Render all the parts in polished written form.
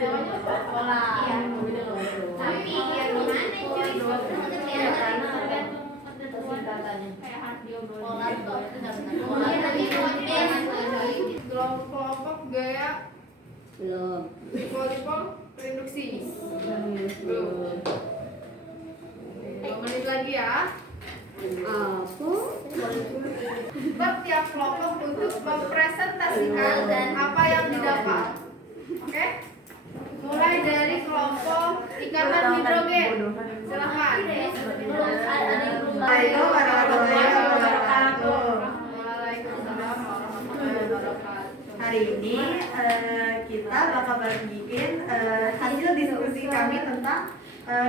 namanya polar. Iya. Tapi yang gimana cuy? Ya karena tergantung singkatannya. Kayak hard diobrolin. Polar tuh benar-benar polar. Tapi kelompok gaya Belum. dipol reduksi. Belum. 2 menit lagi ya. Apa? Bab tiap kelompok untuk mempresentasikan apa yang didapat. Oke? Mulai dari kelompok ikatan hidrogen. Silakan. Assalamualaikum warahmatullahi wabarakatuh. Waalaikumsalam warahmatullahi wabarakatuh. Hari ini kita bakal bagiin hasil diskusi kami tentang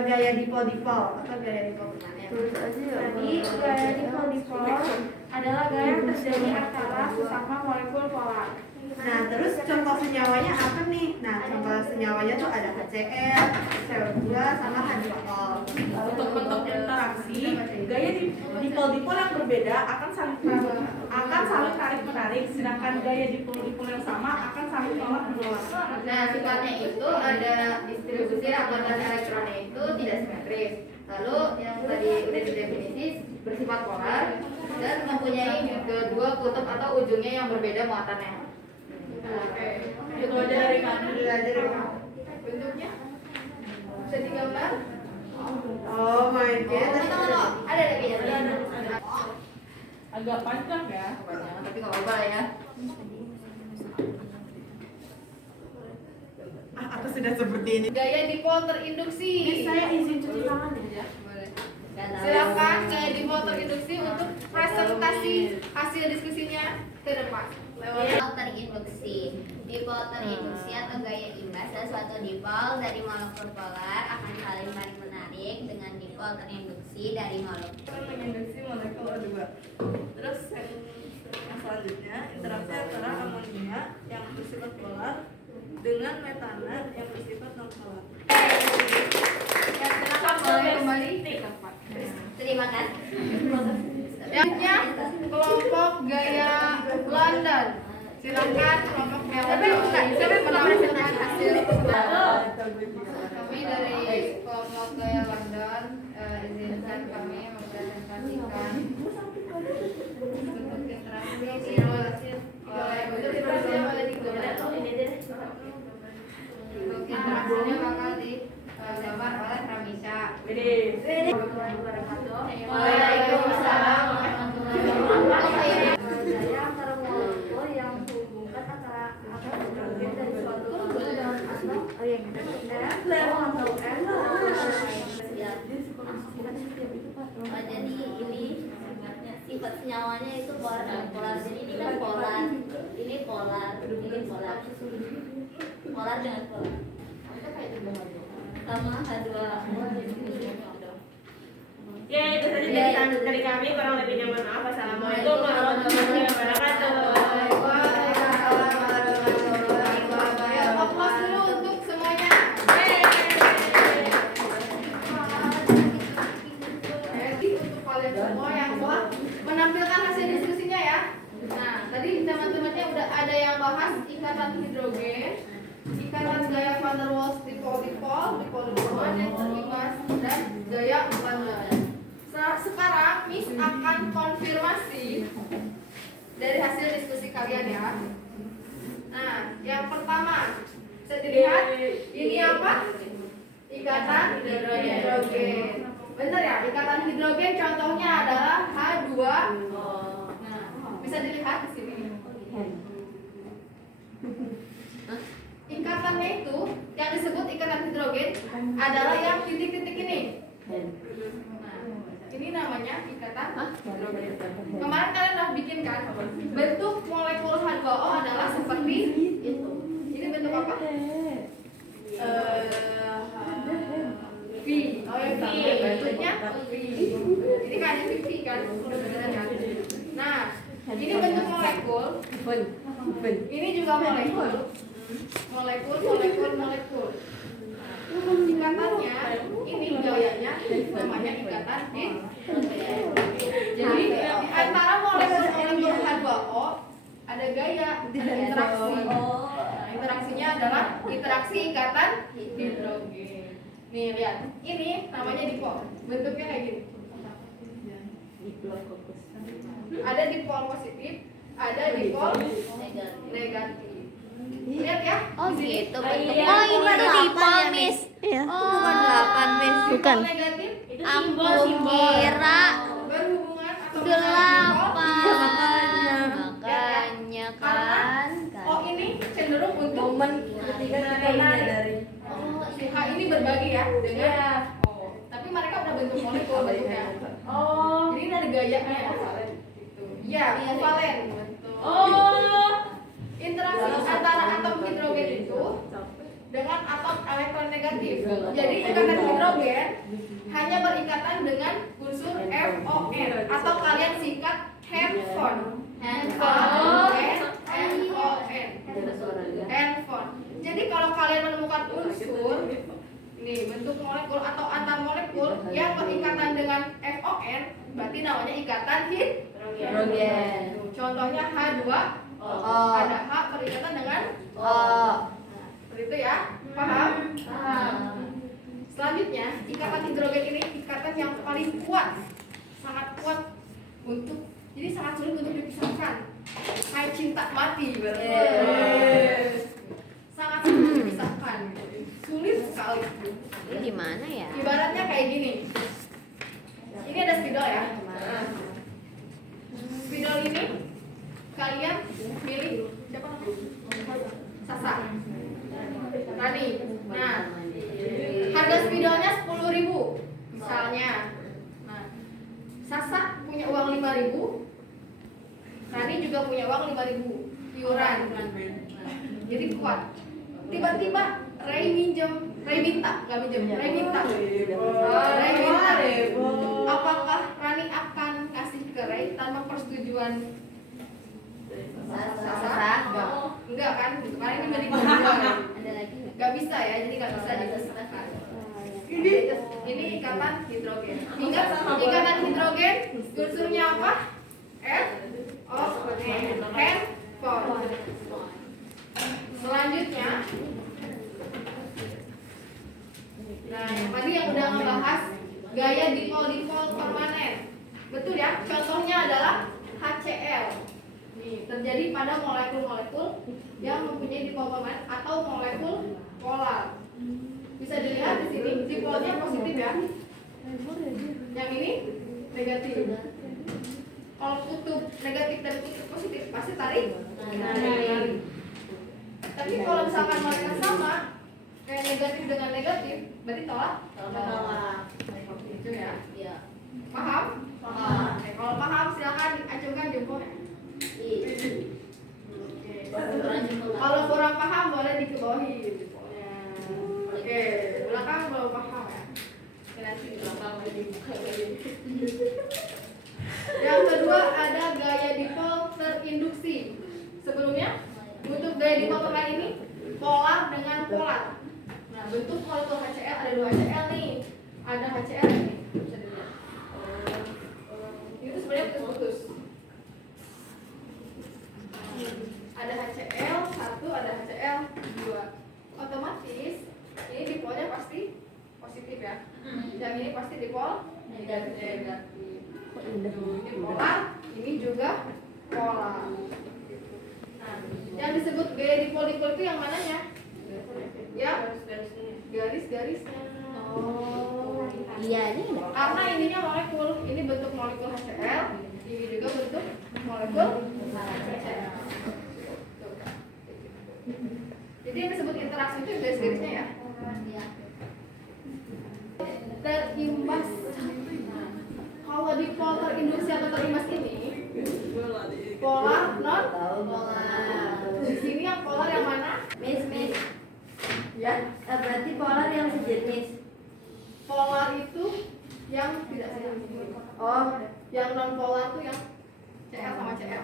gaya dipol-dipol atau gaya dipol. Jadi gaya dipol-dipol adalah gaya yang terjadi antara sesama molekul polar. Nah, terus contoh senyawanya apa nih? Nah, contoh senyawanya tuh ada HCl, CO2, sama H2O. Untuk bentuk interaksi, gaya dipol-dipol yang berbeda akan saling tarik-menarik, sedangkan gaya dipol-dipol yang sama akan saling tolak-menolak. Nah, sifatnya itu ada distribusi rapatan elektronnya itu tidak simetris. Lalu yang tadi udah didefinisi bersifat polar dan mempunyai juga 2 kutub atau ujungnya yang berbeda muatannya. Oke. Itu aja dari kami. Bentuknya bisa digambar? Oh my god. Tunggu, ada bedanya. Agak panjang ya. Panjang, tapi nggak apa-apa lah ya. Aku sudah seperti ini. Gaya dipol terinduksi. Saya izin cuci tangan ya. Boleh. Silakan gaya dipol terinduksi untuk presentasi hasil diskusinya ke depan. Dipol terinduksi. Dipol terinduksi atau gaya imbas adalah suatu dipol dari molekul polar akan saling tarik-menarik dengan dipol terinduksi dari molekul. Menginduksi molekul O2. Terus yang selanjutnya interaksi antara amonia yang bersifat polar dengan metana yang bersifat non polar. Silakan boleh kembali ke tempat. Terima kasih. Selanjutnya kelompok gaya London. Silakan kelompok gaya London. Siapa menyampaikan hasil kami dari kelompok gaya London. Izinkan kami mempresentasikan bentuk interaksi bentuk interaksinya bakal digambar oleh Ramisha. Waalaikumsalam warahmatullahi wabarakatuh. Gaya antara molekul yang menghubungkan antara atom hidrogen dari suatu molekul dengan atom yang atau N. Jadi ini sifat senyawanya itu polar dan polar. Jadi ini kan polar, ini polar, ini polar, polar dengan polar. Sama H2O. Ya, itu saja dari kami. Kurang lebihnya mohon maaf. Assalamualaikum warahmatullahi wabarakatuh. Waalaikumsalam warahmatullahi wabarakatuh. Aplaus dulu untuk semuanya. Jadi untuk kalian semua yang telah menampilkan hasil diskusinya ya. Nah, tadi teman-temannya udah ada yang bahas ikatan hidrogen, ikatan gaya van der Waals dipol-dipol, dipol-dipol yang terimbas dan gaya London. Sekarang Miss akan konfirmasi dari hasil diskusi kalian ya. Nah, yang pertama bisa dilihat ini apa? Ikatan hidrogen. Benar ya? Ikatan hidrogen contohnya adalah H2. Nah, bisa dilihat di sini. Ikatannya itu yang disebut ikatan hidrogen adalah yang titik-titik ini. Ini namanya ikatan hidrogen. Kemarin kalian udah bikin kan? Bentuk molekul H2O adalah seperti itu. Ini bentuk apa? V. Oh ya V. Bentuknya V. Ini kan V kan? Nah, ini bentuk molekul. Ini juga molekul. Molekul. Ikatannya ini gayanya namanya ikatan hidrogen. Jadi di antara molekul H2O ada gaya, ada interaksi. Nah, interaksinya adalah interaksi ikatan hidrogen. Nih lihat, ini namanya dipol. Bentuknya kayak gini. Ada dipol positif, ada dipol negatif. Lihat ya. Oh di sini. gitu bentuk. Oh ini tuh dipol, Miss. Iya. Oh, bukan 8, Miss. Bukan. Dipol negatif Aku kira berhubungan atau 8. Iya, Makanya kan. oh ini cenderung untuk Momen ketika kita menyadari. Oh, H ini berbagi ya dengan tapi mereka udah bentuk molekul bentuknya. Oh. Jadi ini ada gayanya ya. Gitu. Iya, kovalen. Betul. Oh. Interaksi antara atom hidrogen itu dengan atom elektron negatif. Jadi ikatan hidrogen hanya berikatan dengan unsur FON atau kalian singkat handphone. Handphone. Jadi kalau kalian menemukan unsur ini bentuk molekul atau antar molekul yang berikatan dengan FON, berarti namanya ikatan hidrogen. Contohnya H2O. Ada H berikatan dengan O. Seperti itu ya. Paham? Selanjutnya, ikatan hidrogen ini ikatan yang paling kuat. Sangat kuat untuk jadi sangat sulit untuk dipisahkan. Kayak cinta mati berarti. Sangat sulit dipisahkan. Sulit sekali. Ini di mana ya? Ibaratnya kayak gini. Ini ada spidol ya. Spidol ini kalian pilih siapa namanya? Sasa. Rani. Nah, harga spidolnya 10.000 misalnya. Nah, Sasa punya uang 5.000. Rani juga punya uang 5.000 iuran. Nah, jadi kuat. Tiba-tiba Ray minta, Ray minta. Apakah Rani akan kasih ke Ray tanpa persetujuan Sasa? Enggak kan? Karena ini milik berdua. Ada lagi nggak? Gak bisa ya, jadi gak bisa dipisahkan. Ini ikatan hidrogen. Ingat ikatan hidrogen unsurnya apa? F O N. Handphone. Selanjutnya, nah yang tadi yang udah ngebahas gaya dipol permanen. Betul ya? Contohnya adalah HCl. Nih, terjadi pada molekul-molekul yang mempunyai dipol permanen atau molekul polar. Bisa dilihat di sini dipolnya positif ya. Yang ini negatif. Kalau kutub negatif dan kutub positif pasti tarik. Tapi kalau misalkan mereka sama, kayak negatif dengan negatif, berarti tolak. Itu ya. Iya. Paham? Oke, kalau paham silakan acungkan jempolnya. Kalau kurang paham boleh dikebawahi jempolnya. Oke, belakang belum paham ya. Nanti belakang lagi dibuka lagi. Yang kedua ada gaya dipol terinduksi. Sebelumnya untuk gaya dipol permanen ini polar dengan polar. Nah, bentuk molekul HCl ada 2 HCl nih. Ada HCl ini. Bisa dilihat. Itu sebenarnya putus-putus. Ada HCl 1, ada HCl 2. Otomatis ini dipolnya pasti positif ya. Yang ini pasti dipol negatif. Ini polar, ini juga polar. Nah, yang disebut gaya dipol itu yang mananya? Ya, garis-garisnya. Oh. Iya ini enggak? Karena ininya molekul, ini bentuk molekul HCl, ini juga bentuk molekul HCl. Jadi yang disebut interaksi itu garis-garisnya ya. Iya. Terimbas. Kalau dipol terinduksi atau terimbas ini polar non Polar. di sini yang polar yang mana? Miss. Ya, Berarti polar yang sejenis. polar itu yang tidak sejenis. Oh. Yang non polar tuh yang Cl sama Cl.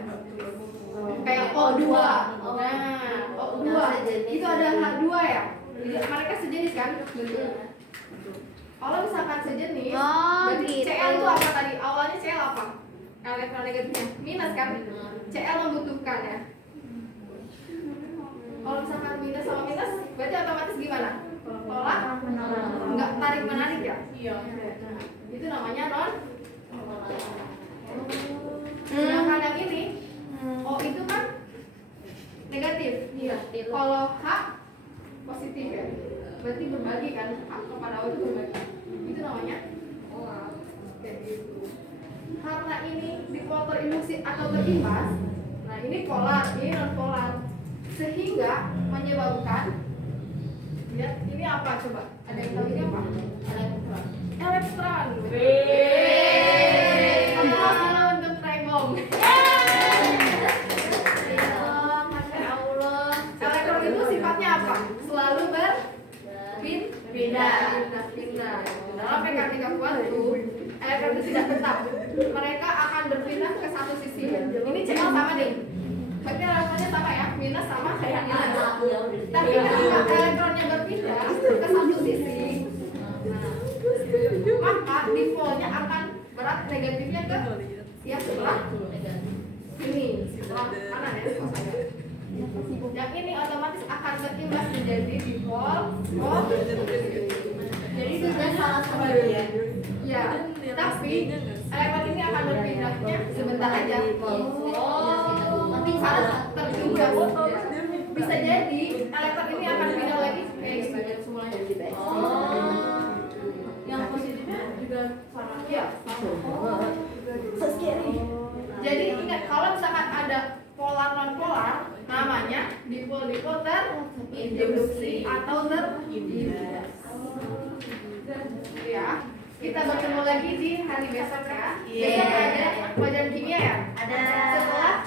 Kayak O2. Nah, O2 sejenis. itu ada H2 ya. Jadi mereka sejenis kan? Kalau misalkan sejenis, Oh, berarti gitu. Cl itu apa tadi? Awalnya Cl apa? Elektron negatifnya minus kan? Cl membutuhkan ya. Kalau misalkan minus sama minus gimana? Tolak enggak tarik menarik ya? Iya. Nah, itu namanya non. Sedangkan yang ini O itu kan negatif. Iya. Kalau H positif ya. Berarti berbagi kan? H kepada O itu berbagi. Itu namanya kayak gitu. Karena ini dipol terinduksi atau terimbas, nah ini polar, ini non polar, sehingga menyebabkan, lihat ini apa coba? Ada yang tahu ini apa? Elektron. Elektron. Halo untuk Trengong. Masya Allah. Elektron itu sifatnya apa? Selalu berpindah. Dalam mekanika kuantum, elektron itu tidak tetap. Mereka akan berpindah ke satu sisi. Ini cek sama nih. Berarti elektronnya sama ya, minus sama kayak minus. Tapi ketika elektronnya berpindah ke satu sisi, maka dipolnya akan berat negatifnya ke siap sebelah ini, sebelah kanan ya. Yang ini otomatis akan terimbas menjadi dipol Jadi itu dia salah satu Iya. ya, tapi elektron ini akan berpindahnya sebentar aja. Tapi salah satu Tertunda. Bisa jadi elektron ini akan pindah lagi kayak gitu semuanya. Yang positifnya juga sama. Iya, sama. Jadi ingat kalau misalkan ada polar non polar, namanya dipol terinduksi atau terinduksi. Ya, kita bertemu lagi di hari besok ya. Besok ada pelajaran kimia ya. Ada. Setelah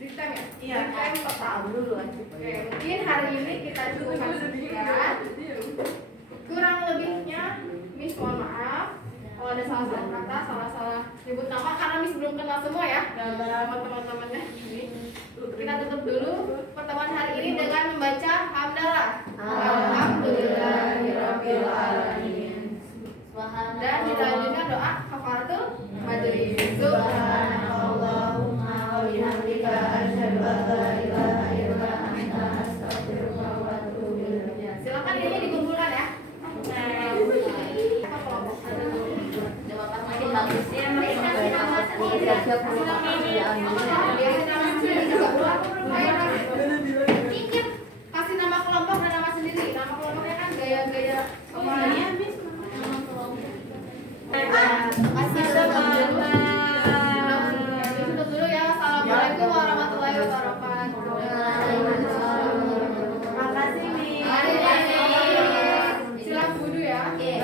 Diktem ya. Iya. Diktem total dulu. Oke, mungkin hari ini kita cukupkan sekian. Kurang lebihnya, Miss mohon maaf. Kalau ada salah-salah kata, salah-salah nyebut nama karena Miss belum kenal semua ya. Sama teman-temannya. Kita tutup dulu pertemuan hari ini dengan